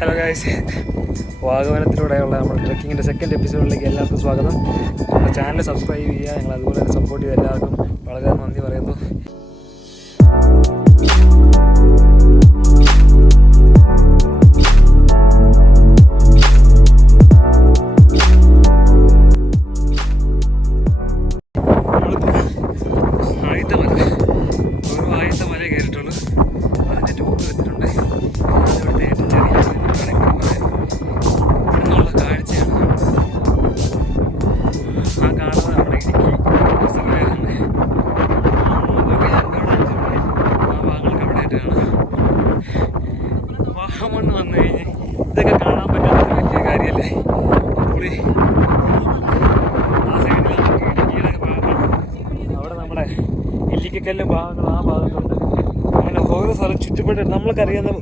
Hello guys, വാഗമനത്തിലൂടെയുള്ള നമ്മുടെ ട്രെക്കിങ്ങിൻ്റെ second എപ്പിസോഡിലേക്ക് എല്ലാവർക്കും സ്വാഗതം. നമ്മുടെ ചാനൽ സബ്സ്ക്രൈബ് ചെയ്യുക, ഞങ്ങൾ അതുപോലെ തന്നെ സപ്പോർട്ട് ചെയ്ത എല്ലാവർക്കും വളരെ നന്ദി പറയുന്നു. വാഗമൺ വന്നു കഴിഞ്ഞ് ഇതൊക്കെ കാണാൻ പറ്റാത്ത വലിയ കാര്യമല്ലേ. പുളി ആ സൈഡിൽ നമുക്ക് ഇടുക്കിയുടെ ഭാഗമാണ്, അവിടെ നമ്മുടെ ഇല്ലിക്കക്കല്ലും ഭാഗങ്ങൾ ആ ഭാഗത്തുണ്ട്. അങ്ങനെ ഓരോ സ്ഥലം ചുറ്റപ്പെട്ടിട്ട് നമ്മൾക്കറിയാവുന്ന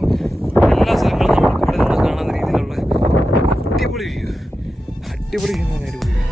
എല്ലാ സ്ഥലങ്ങളും നമുക്ക് ഇവിടെ നിന്ന് കാണാവുന്ന രീതിയിലുള്ള അടിപൊളി വ്യൂ എന്ന് പറഞ്ഞ അടിപൊളി വ്യൂ.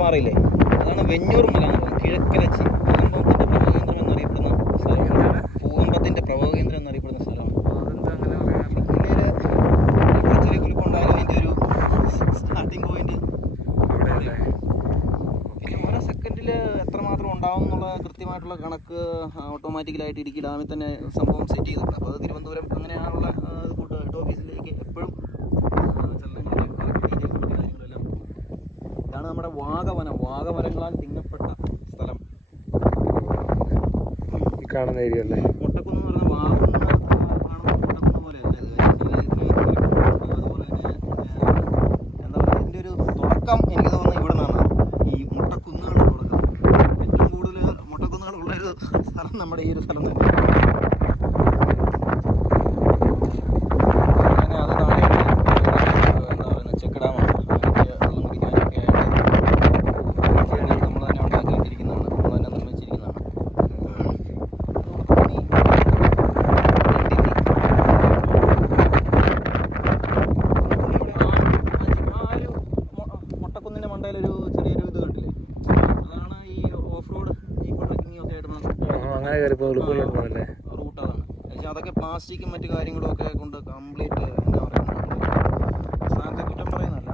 പാറയില്ലേ, അതാണ് വെഞ്ഞൂർ മല, കിഴക്കലച്ചി ഭൂകമ്പത്തിന്റെ പ്രഭവകേന്ദ്രം എന്നറിയപ്പെടുന്ന സ്ഥലമാണ്. ഭൂകമ്പത്തിന്റെ പ്രഭവകേന്ദ്രം എന്നറിയപ്പെടുന്ന സ്ഥലമാണ്. ചെറിയ കുലിപ്പുണ്ടായാലും അതിൻ്റെ ഒരു സ്റ്റാർട്ടിങ് പോയിന്റ് പിന്നെ ഓരോ സെക്കൻഡിൽ എത്രമാത്രം ഉണ്ടാവും എന്നുള്ള കൃത്യമായിട്ടുള്ള കണക്ക് ഓട്ടോമാറ്റിക്കലായിട്ട് ഇടുക്കി ഡാമിൽ തന്നെ സംഭവം സെറ്റ് ചെയ്തിട്ടുണ്ട്. അപ്പോൾ അത് തിരുവനന്തപുരം അങ്ങനെയാണുള്ള കൂട്ട് ഹെഡ് ഓഫീസിലേക്ക് എപ്പോഴും ഇതാണ് നമ്മുടെ വാഗമരങ്ങളാൽ തിങ്ങപ്പെട്ട സ്ഥലം. ഈ കാണുന്ന ഏരിയ അല്ലേ മുട്ടക്കുന്ന് എന്ന് പറയുന്ന വാഗമൺ മുട്ടക്കുന്ന് പോലെ അല്ല. അതുപോലെ തന്നെ എന്താ പറയുക, ഇതിൻ്റെ ഒരു തുടക്കം എനിക്ക് തോന്നുന്നത് ഇവിടെ നിന്നാണ്. ഈ മുട്ടക്കുന്നുകളുടെ തുടക്കം ഏറ്റവും കൂടുതൽ മുട്ടക്കുന്നുകളുള്ളൊരു സ്ഥലം നമ്മുടെ ഈ ഒരു സ്ഥലം തന്നെ. റൂട്ടാണ്. പക്ഷേ അതൊക്കെ പ്ലാസ്റ്റിക്കും മറ്റു കാര്യങ്ങളും ഒക്കെ കൊണ്ട് കംപ്ലീറ്റ് എന്താ പറയുക, സ്ഥാനത്തെ കുറ്റം പറയുന്നതല്ല,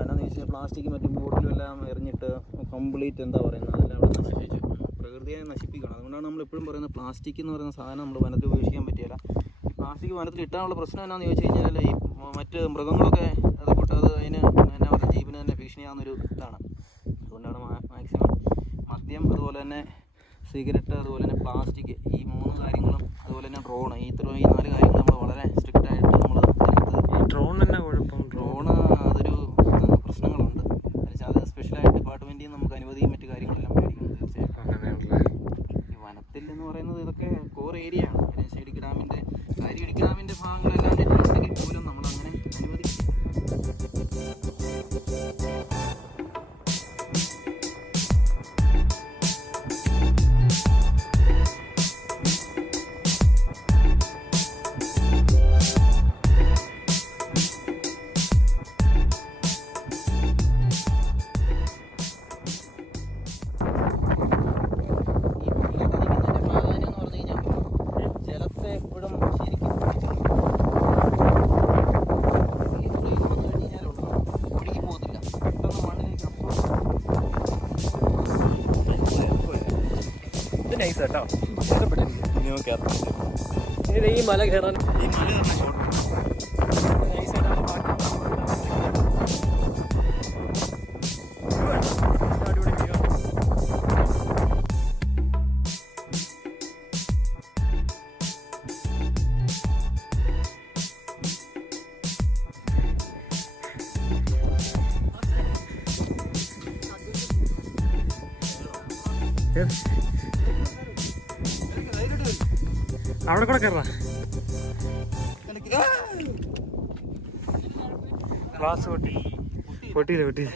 എന്നാന്ന് വെച്ചാൽ പ്ലാസ്റ്റിക്കും മറ്റും ബോട്ടിലും എല്ലാം എറിഞ്ഞിട്ട് കംപ്ലീറ്റ് എന്താ പറയുന്നത്, അതെല്ലാം അവിടെ നശിപ്പിച്ച് പ്രകൃതിയെ നശിപ്പിക്കണം. അതുകൊണ്ടാണ് നമ്മൾ എപ്പോഴും പറയുന്നത് പ്ലാസ്റ്റിക് എന്ന് പറയുന്ന സാധനം നമ്മൾ വനത്തിൽ ഉപേക്ഷിക്കാൻ പറ്റില്ല. ഈ പ്ലാസ്റ്റിക് വനത്തിൽ ഇട്ടാനുള്ള പ്രശ്നം എന്നാന്ന് ചോദിച്ചു കഴിഞ്ഞാൽ ഈ മറ്റ് മൃഗങ്ങളൊക്കെ അത് കൂട്ടത് അതിന് എന്നാ പറയുക, ജീവന് തന്നെ ഭീഷണിയാകുന്നൊരു ഇതാണ്. അതുകൊണ്ടാണ് മാക്സിമം മദ്യം, അതുപോലെ തന്നെ സിഗരറ്റ്, അതുപോലെ തന്നെ പ്ലാസ്റ്റിക്, ഈ 3 കാര്യങ്ങളും, അതുപോലെ തന്നെ ഡ്രോൺ, ഈ 4 കാര്യങ്ങൾ നമ്മൾ വളരെ സ്ട്രിക്റ്റ് ആയിട്ട് നമ്മൾ ഈ ഡ്രോൺ തന്നെ കുഴപ്പം. ഡ്രോണ് അതൊരു പ്രശ്നങ്ങളുണ്ട്. അത് സ്പെഷ്യലായിട്ട് ഡിപ്പാർട്ട്മെൻറ്റിൽ നിന്ന് നമുക്ക് അനുമതിയും മറ്റു കാര്യങ്ങളെല്ലാം മേടിക്കണം തീർച്ചയായും. ഈ വനത്തിൽ എന്ന് പറയുന്നത് ഇതൊക്കെ കോർ ഏരിയ ആണ്. ഇടുക്കി ഡാമിൻ്റെ ഭാഗങ്ങളെല്ലാം ഉണ്ടെങ്കിൽ പോലും നമ്മളങ്ങനെ അനുവദിക്കും. കേട്ടോ, ഈ മല കയറാൻ ഈ മല അവിടെ കൂടെ കയറാം. ഗ്ലാസ് പൊട്ടിയില്ല.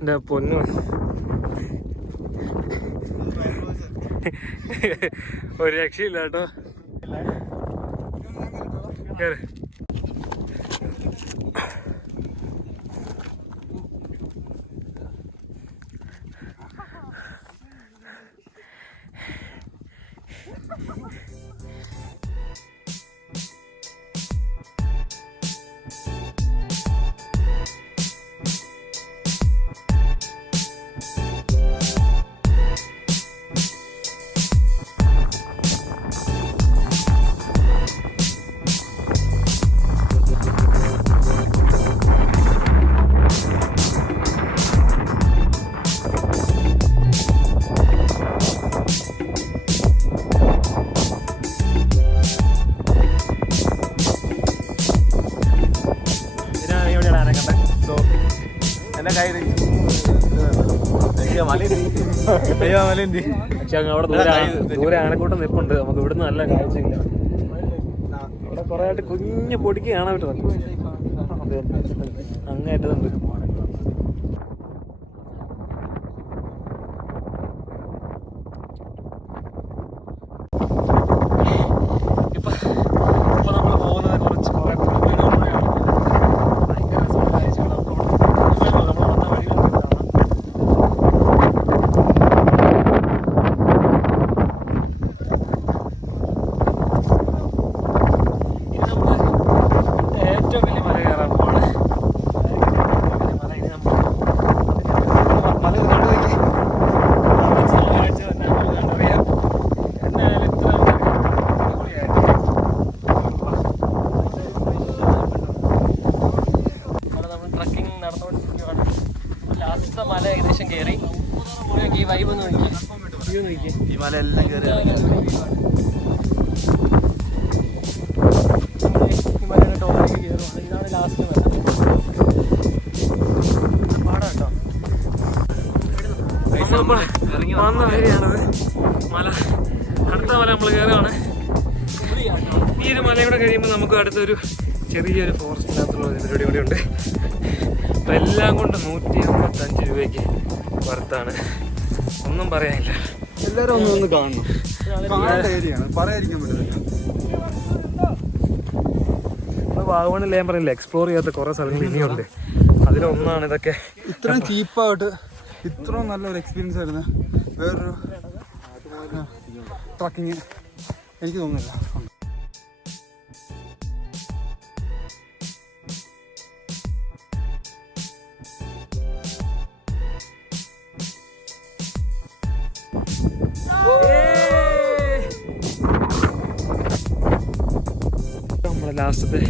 എൻ്റെ പൊന്നു, ഒരു രക്ഷയില്ല കേട്ടോ. കേറ്. പക്ഷെ അവിടെ ദൂരെ ആനക്കൂട്ടം നിൽപ്പുണ്ട്. നമുക്ക് ഇവിടുന്ന് നല്ല കാഴ്ചയില്ല. അവിടെ കുറെ ആയിട്ട് കുഞ്ഞു പൊടിക്ക് കാണാൻ പറ്റുന്നുണ്ട്. അങ്ങേറ്റതുണ്ട്. ഇപ്പൊ നമ്മൾ പോകുന്നത് കുറച്ച് കുറെ പുൽമേടുകളിലൂടെയാണ്. ഭയങ്കര രസമുള്ള കാഴ്ചകൾ നമ്മൾ വന്ന വഴികളൊക്കെ കാണാം. മല ഏകദേശം കയറി. ഈ വൈബ് ഒന്ന് നോക്കി, വ്യൂ നോക്കി. ഈ മല എല്ലാം കയറി ഈ മലയുടെ ടോപ്പിലേക്ക് കയറുവാണ്. ഇതാണ് ലാസ്റ്റ് മല. പാടാട്ടോ. വന്ന വരികയാണത് മല. അടുത്ത മല നമ്മൾ കയറുകയാണ്. ഈ ഒരു മലയൂടെ കഴിയുമ്പോൾ നമുക്ക് അടുത്തൊരു ചെറിയൊരു ഫോറസ്റ്റിനകത്തുള്ള ഒരു പരിപാടി കൂടി ഉണ്ട്. അപ്പം എല്ലാം കൊണ്ട് 155 രൂപയ്ക്ക് വർത്താണ്. ഒന്നും പറയാനില്ല. എല്ലാവരും ഒന്ന് കാണണം. പറയാതിരിക്കാൻ പറ്റില്ല. വാഗമണ്ണിൽ ഞാൻ പറയില്ല, എക്സ്പ്ലോർ ചെയ്യാത്ത കുറേ സ്ഥലങ്ങൾ ഇനിയുണ്ട്. അതിലൊന്നാണ് ഇതൊക്കെ. ഇത്രയും ചീപ്പായിട്ട് ഇത്രയും നല്ലൊരു എക്സ്പീരിയൻസ് ആയിരുന്നു വേറൊരു ട്രക്കിങ് എനിക്ക് തോന്നുന്നില്ല. നമ്മുടെ ലാസ്റ്റത്തെ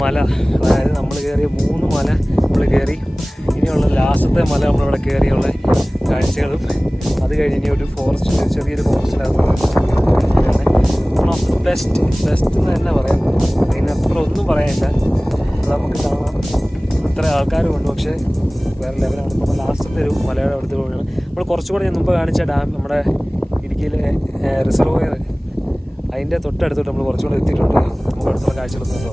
മല, അതായത് നമ്മൾ കയറിയ 3 മല നമ്മൾ കയറി. ഇനിയുള്ള ലാസ്റ്റത്തെ മല നമ്മളിവിടെ കയറിയുള്ള കാഴ്ചകളും അത് കഴിഞ്ഞ് ഇനി ഒരു ഫോറസ്റ്റ്, ചെറിയൊരു ഫോറസ്റ്റിനകത്ത് ബെസ്റ്റ് എന്ന് തന്നെ പറയാം. അതിനപ്പുറം ഒന്നും പറയാനില്ല. അത് നമുക്ക് കാണാം. ഇത്ര ആൾക്കാരുമുണ്ട്, പക്ഷേ വേറെ ലെവലാണ്. നമ്മൾ ലാസ്റ്റത്തെ ഒരു മലയുടെ അടുത്ത് പോവുകയാണ്. നമ്മൾ കുറച്ചുകൂടെ ഞാൻ മുമ്പ് കാണിച്ച ഡാം, നമ്മുടെ ഇടുക്കിയിലെ റിസർവോയർ, അതിൻ്റെ തൊട്ടടുത്തോട്ട് നമ്മൾ കുറച്ചുകൂടെ എത്തിയിട്ടുണ്ട്. നമുക്ക് അടുത്തുള്ള കാഴ്ചകളൊന്നും ഉണ്ടോ.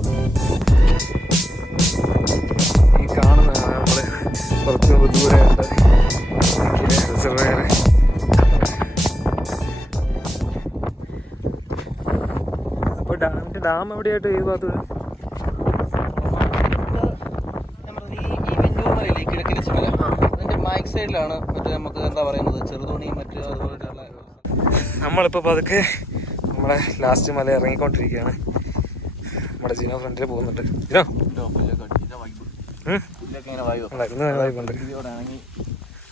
ഈ കാണുന്നതാണ് നമ്മൾ കുറച്ച് ദൂരെയുണ്ട് ഇടുക്കിയിലെ റിസർവോയർ. അപ്പോൾ ഡാം എവിടെയായിട്ട് ഈ ഭാഗത്ത് അതിന്റെ ബാക്ക് സൈഡിലാണ് മറ്റേ നമുക്ക് എന്താ പറയുന്നത് ചെറുതോണിയും മറ്റു അതുപോലെയുള്ള. നമ്മളിപ്പോൾ പതുക്കെ നമ്മുടെ ലാസ്റ്റ് മല ഇറങ്ങിക്കൊണ്ടിരിക്കുകയാണ്. നമ്മുടെ ജിനോ ഫ്രണ്ടിൽ പോകുന്നുണ്ട്. ജിനോ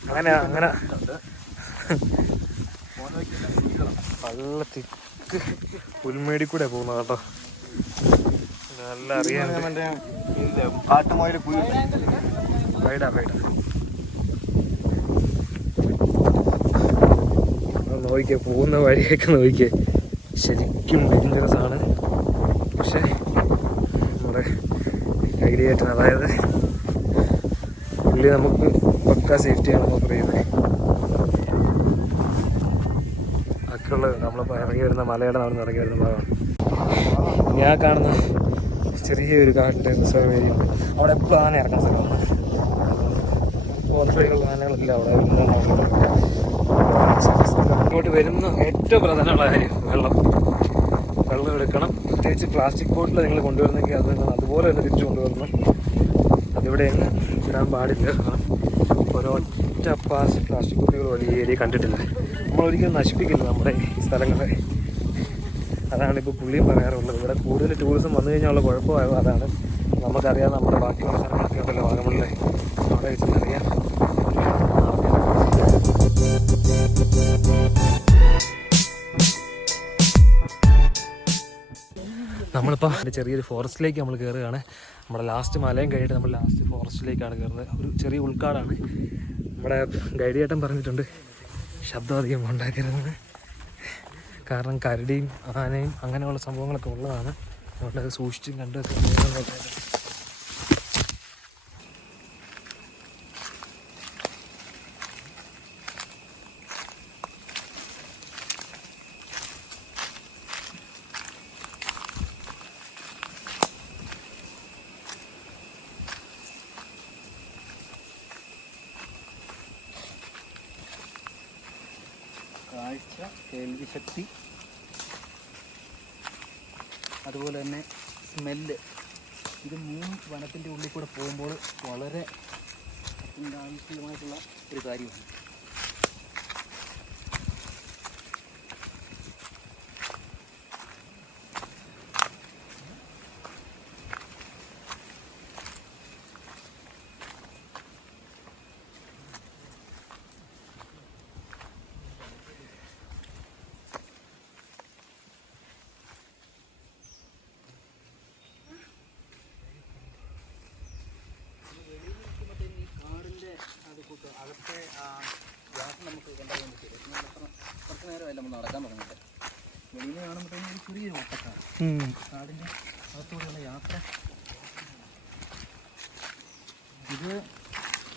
അങ്ങനെ അങ്ങനെ നല്ല തിക്ക് പുൽമേടി കൂടെ പോകുന്നത് കേട്ടോ. നല്ല അറിയാൻ നോക്കിക്കേ, പോകുന്ന വഴിയൊക്കെ നോക്കിക്കേ. ശരിക്കും ഡേഞ്ചറസ് ആണ്. പക്ഷെ നമ്മുടെ ഐഡിയ ആയിട്ട്, അതായത് പുള്ളി നമുക്ക് പക്ക സേഫ്റ്റിയാണ് ഓഫർ ചെയ്യുന്നത്. ബാക്കിയുള്ളത് നമ്മളിപ്പോൾ ഇറങ്ങി വരുന്ന മലയുടെ അവിടെ നിന്ന് ഇറങ്ങി വരുന്ന ഭാഗമാണ്. ഞാൻ കാണുന്ന ചെറിയൊരു കാട്ടിൻ്റെ റിസർവ് ഏരിയ ഉണ്ട്. അവിടെ എപ്പോഴും ആന ഇറക്കുന്ന സ്ഥലമാണ്. പോത്തുള്ള ആനകളില്ല അവിടെ. ഇങ്ങോട്ട് വരുന്ന ഏറ്റവും പ്രധാനമുള്ള കാര്യം വെള്ളം എടുക്കണം. പ്രത്യേകിച്ച് പ്ലാസ്റ്റിക് ബോട്ടിൽ നിങ്ങൾ കൊണ്ടുവരുന്നെങ്കിൽ അത് നിങ്ങൾ അതുപോലെ തന്നെ തിരിച്ചു കൊണ്ടുവരണം. അതിവിടെ എങ്ങ് ഇടാൻ പാടില്ല. ഒരൊറ്റ പ്ലാസ്റ്റിക് കുപ്പികൾ വലിയ ഏരിയ കണ്ടിട്ടില്ല. നമ്മളൊരിക്കലും നശിപ്പിക്കില്ല നമ്മുടെ ഈ സ്ഥലങ്ങളെ. അതാണിപ്പോൾ പുള്ളിയും പറയാറുള്ളത്. ഇവിടെ കൂടുതൽ ടൂറിസം വന്നു കഴിഞ്ഞാലുള്ള കുഴപ്പമായത് അതാണ്. നമുക്കറിയാം നമ്മുടെ ബാക്കിയുള്ള സ്ഥലങ്ങളൊക്കെ ഉണ്ടല്ലോ വാഗമണിലെ, അവിടെ വെച്ചിട്ടറിയാം. നമ്മളിപ്പോൾ ചെറിയൊരു ഫോറസ്റ്റിലേക്ക് നമ്മൾ കയറുകയാണ്. നമ്മുടെ ലാസ്റ്റ് മലയും കഴിഞ്ഞിട്ട് നമ്മൾ ലാസ്റ്റ് ഫോറസ്റ്റിലേക്കാണ് കയറുന്നത്. ഒരു ചെറിയ ഉൾക്കാടാണ്. നമ്മുടെ ഗൈഡ് ചേട്ടൻ പറഞ്ഞിട്ടുണ്ട് ശബ്ദം അധികം ഉണ്ടാക്കരുതെന്ന്. കാരണം കരടിയും ആനയും അങ്ങനെയുള്ള സംഭവങ്ങളൊക്കെ ഉള്ളതാണ്. അതുകൊണ്ട് അത് സൂക്ഷിച്ചും കണ്ട് കാഴ്ച, കേൾവി ശക്തി, അതുപോലെ തന്നെ സ്മെല്ല്, ഇത് മൂന്നും വനത്തിൻ്റെ ഉള്ളിൽ കൂടെ പോകുമ്പോൾ വളരെ അത്യന്താവശ്യമായിട്ടുള്ള ഒരു കാര്യമാണ്. അകത്തെ ഗ്യാസ് നമുക്ക് കണ്ടാൽ പറ്റില്ല. കുറച്ച് നേരമല്ല നമ്മൾ നടക്കാൻ തുടങ്ങിയിട്ട്. വെളിയിൽ നിന്ന് കാണുമ്പോഴത്തേക്കും ഒരു ചെറിയൊരു ഓട്ടക്കാണ്. കാടിൻ്റെ അകത്തൂടെയുള്ള യാത്ര. ഇത്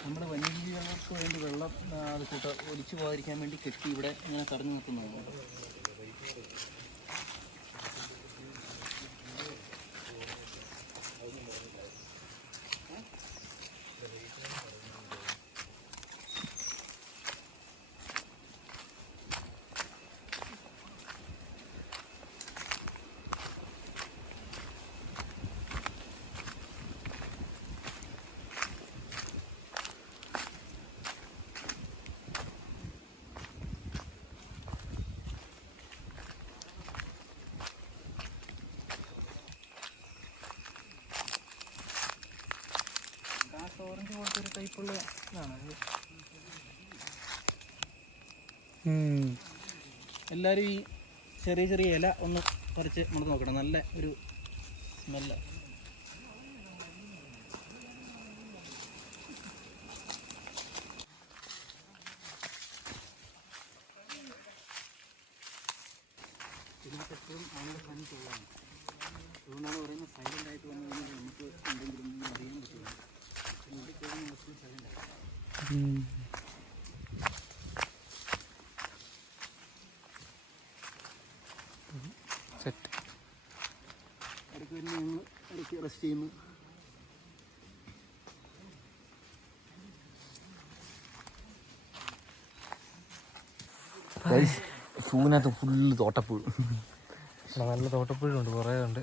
നമ്മുടെ വന്യജീവികൾക്ക് വേണ്ടി വെള്ളം അത് ഒലിച്ചു പോകാതിരിക്കാൻ വേണ്ടി കെട്ടി ഇവിടെ ഇങ്ങനെ തടഞ്ഞു നിർത്തുന്നതാണ്. ഓറഞ്ച് പോലത്തെ ഒരു ടൈപ്പുള്ള ഇതാണ്. എല്ലാവരും ഈ ചെറിയ ചെറിയ ഇല ഒന്ന് പറിച്ച് നമ്മൾ നോക്കണം. നല്ല ഒരു സ്മെല്ല്. ഇതിനകത്ത് എപ്പോഴും ആളുടെ പനിക്കുള്ളതാണ്. അതുകൊണ്ടാണ് പറയുന്നത് സൈലൻ്റ് ആയിട്ട് വന്നു കഴിഞ്ഞാൽ നമുക്ക് എന്തെങ്കിലും അറിയാൻ പറ്റില്ല. സെറ്റ് ഇടയ്ക്ക് വരുന്ന ഞങ്ങൾ ഇടയ്ക്ക് റെസ്റ്റ് ചെയ്യുന്നു. ഷൂവിനകത്ത് ഫുള്ള് തോട്ടപ്പുഴ. നല്ല തോട്ടപ്പുഴുണ്ട്, കുറേ ഉണ്ട്.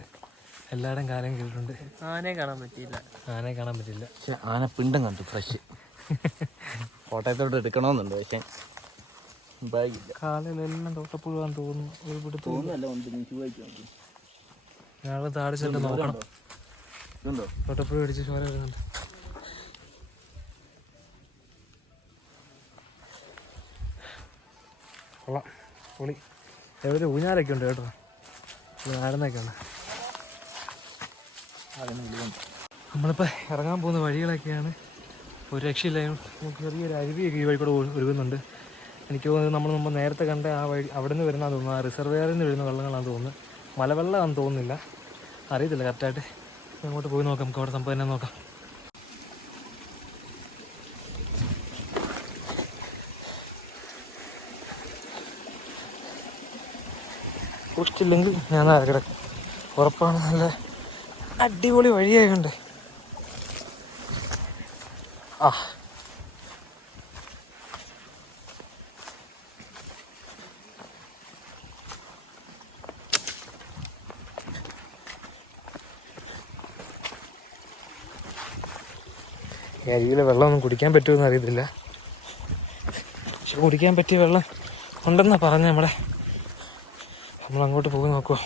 എല്ലായിടും കാലം കേട്ടിട്ടുണ്ട്. ആനയെ കാണാൻ പറ്റിയില്ല. പക്ഷെ ആന പിണ്ടം കണ്ടു ഫ്രഷ്. കോട്ടയത്തോട്ട് എടുക്കണമെന്നുണ്ട്, പക്ഷെ ബാഗില്ല. കാലിലെല്ലാം തോട്ടപ്പുഴാന്ന് തോന്നുന്നു. തോന്നുന്നല്ല, ഉണ്ട്. ഞങ്ങൾ താഴെ ചെന്ന് നോക്കണം. തോട്ടപ്പുഴ അടിച്ച് ചോര വരുന്നുണ്ട്. കൊള്ളാം, പൊളി. എവിടെ ഊഞ്ഞാലൊക്കെ ഉണ്ട് കേട്ടോ, നാരനൊക്കെ ഉണ്ട്. നമ്മളിപ്പോൾ ഇറങ്ങാൻ പോകുന്ന വഴികളൊക്കെയാണ്. ഒരു രക്ഷയില്ല. നമുക്ക് ചെറിയൊരു അരുവിയൊക്കെ ഈ വഴി കൂടെ ഒഴുകുന്നുണ്ട്. എനിക്ക് തോന്നുന്നത് നമ്മൾ മുമ്പ് നേരത്തെ കണ്ട ആ വഴി അവിടെ നിന്ന് വരുന്നതാണെന്ന് തോന്നുന്നു. ആ റിസർവെയറിൽ നിന്ന് വരുന്ന വെള്ളങ്ങളാണെന്ന് തോന്നുന്നു. മലവെള്ളമാണെന്ന് തോന്നുന്നില്ല, അറിയത്തില്ല കറക്റ്റായിട്ട്. അങ്ങോട്ട് പോയി നോക്കാം, നമുക്ക് അവിടെ സംഭവം തന്നെ നോക്കാം. സൂക്ഷിച്ചില്ലെങ്കിൽ ഞാൻ കിടക്കും. ഉറപ്പാണ്, നല്ല അടിപൊളി വഴിയായുണ്ട്. ആ ഈ അരികിലെ വെള്ളമൊന്നും കുടിക്കാൻ പറ്റുമെന്ന് അറിയത്തില്ല. പക്ഷെ കുടിക്കാൻ പറ്റിയ വെള്ളം ഉണ്ടെന്നാണ് പറഞ്ഞത്. നമ്മളങ്ങോട്ട് പോയി നോക്കുമോ.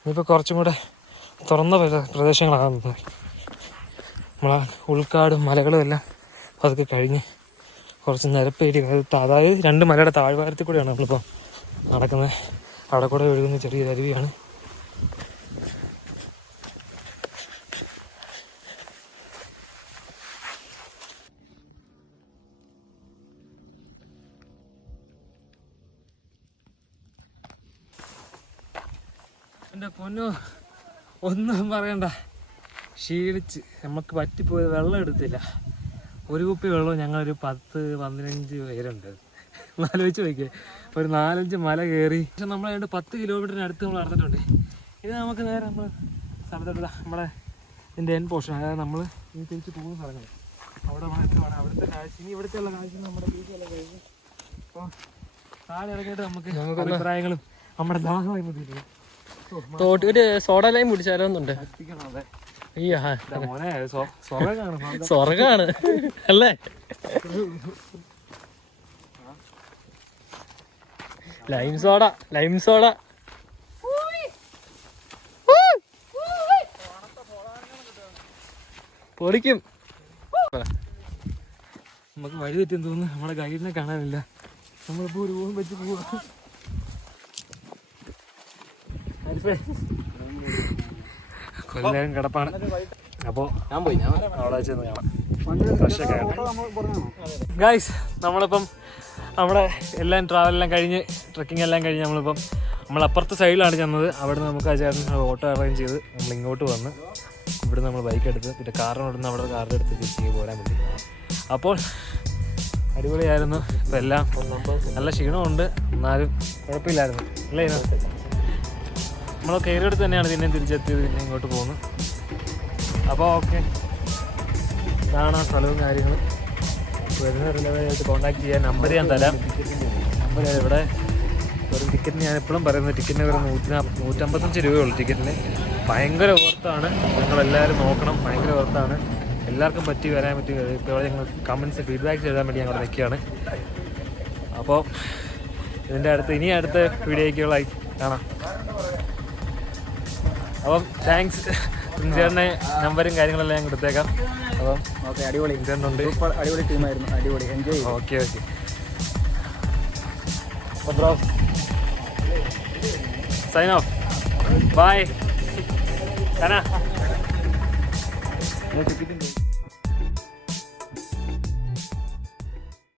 ഇനിയിപ്പോൾ കുറച്ചും കൂടെ തുറന്ന പ്രദേശങ്ങളാകുന്നത്. നമ്മളെ ഉൾക്കാടും മലകളും എല്ലാം അതൊക്കെ കഴിഞ്ഞ് കുറച്ച് നിരപ്പേരി, അതായത് 2 മലയുടെ താഴ്വാരത്തിൽ കൂടെയാണ് നമ്മളിപ്പോൾ നടക്കുന്നത്. അവിടെ കൂടെ ഒഴുകുന്ന ചെറിയൊരു അരുവിയാണ്. എൻ്റെ പൊന്നോ, ഒന്നും പറയണ്ട, ക്ഷീണിച്ച് നമുക്ക് പറ്റിപ്പോയത്. വെള്ളം എടുത്തില്ല. ഒരു കുപ്പി വെള്ളം ഞങ്ങളൊരു 10-15 പേരുണ്ട്. ആലോചിച്ച് നോക്കിയേ, ഒരു 4-5 മല കയറി. പക്ഷെ നമ്മളായിട്ട് 10 കിലോമീറ്ററിനടുത്ത് നമ്മൾ നടന്നിട്ടുണ്ട്. ഇത് നമുക്ക് നേരെ നമ്മൾ സ്ഥലത്തോട്ട് നമ്മളെ ഇതിൻ്റെ എൻ പോർഷൻ, അതായത് നമ്മൾ ഇനി തിരിച്ച് പോകുന്ന സ്ഥലങ്ങൾ അവിടെ എത്തുവാണ്. അവിടുത്തെ കാഴ്ച, ഇനി ഇവിടുത്തെ ഉള്ള കാഴ്ച നമ്മുടെ വീട്ടിലെല്ലാം കഴിഞ്ഞ് അപ്പോൾ താഴെ ഇറങ്ങിയിട്ട് നമുക്ക് അഭിപ്രായങ്ങളും നമ്മുടെ ദാഹമായി മതിയില്ല. തോട്ടൂര് സോഡ ലൈം കുടിച്ചാലോന്നുണ്ട്. മോനെ സ്വർഗാണ് അല്ലേ? ലൈം സോഡ പൊളിക്കും. നമുക്ക് വഴി തെറ്റെന്ന് തോന്നുന്നു. നമ്മുടെ ഗൈഡിനെ കാണാനില്ല. നമ്മളിപ്പോൾ ഒരു ഊഹം വെച്ച് പോവാ. കൊല്ലാരും കിടപ്പാണ്. അപ്പോൾ അവിടെ വെച്ചൊന്ന് കാണാം. ഫ്രഷൊക്കെ ഗൈസ്, നമ്മളിപ്പം നമ്മുടെ ട്രാവലെല്ലാം കഴിഞ്ഞ് ട്രക്കിംഗ് എല്ലാം കഴിഞ്ഞ് നമ്മൾ അപ്പുറത്തെ സൈഡിലാണ് ചെന്നത്. അവിടെ നമുക്ക് ആ ചേട്ടൻ ഓട്ടോ അറേഞ്ച് ചെയ്ത് നമ്മൾ ഇങ്ങോട്ട് വന്ന് ഇവിടെ നമ്മൾ ബൈക്ക് എടുത്ത് പിന്നെ കാറിനോടുന്ന് അവിടെ കാറിൻ്റെ അടുത്ത് തിരിച്ച് പോരാൻ പറ്റി. അപ്പോൾ അടിപൊളിയായിരുന്നു. ഇപ്പം എല്ലാം നല്ല ക്ഷീണമുണ്ട്, എന്നാലും കുഴപ്പമില്ലായിരുന്നു അല്ലേ? നമ്മൾ കയറിയെടുത്ത് തന്നെയാണ് പിന്നെയും തിരിച്ചെത്തിയത്. പിന്നെ ഇങ്ങോട്ട് പോകുന്നു. അപ്പോൾ ഓക്കെ, ഇതാണ് ആ സ്ഥലവും കാര്യങ്ങളും. വരുന്ന റിലേവായിട്ട് കോൺടാക്ട് ചെയ്യാൻ നമ്പർ ഞാൻ തരാം. നമ്പർ ഇവിടെ ഒരു ടിക്കറ്റിന് ഞാൻ എപ്പോഴും പറയുന്നത് ടിക്കറ്റിന് ഒരു 155 രൂപയുള്ളൂ ടിക്കറ്റിന്. ഭയങ്കര വർത്താണ്. നിങ്ങളെല്ലാവരും നോക്കണം, ഭയങ്കര വർത്താണ്. എല്ലാവർക്കും വരാൻ പറ്റി. ഇപ്പോൾ ഇവിടെ ഞങ്ങൾ കമൻറ്റ്സ് ഫീഡ്ബാക്ക്സ് എഴുതാൻ വേണ്ടി ഞങ്ങൾ നിൽക്കുകയാണ്. അപ്പോൾ ഇതിൻ്റെ ഇനി അടുത്ത വീഡിയോയ്ക്കുള്ള കാണാം. അപ്പം താങ്ക്സ്. ചേട്ടനെ നമ്പരും കാര്യങ്ങളെല്ലാം ഞാൻ കൊടുത്തേക്കാം. അപ്പം ഓക്കെ, അടിപൊളി ഇൻറ്റർനുണ്ട്. അടിപൊളി ടീമായിരുന്നു, അടിപൊളി എൻജോയ്. ഓക്കെ അപ്പോൾ ബ്രോ സൈൻ ഓഫ്. ബൈ.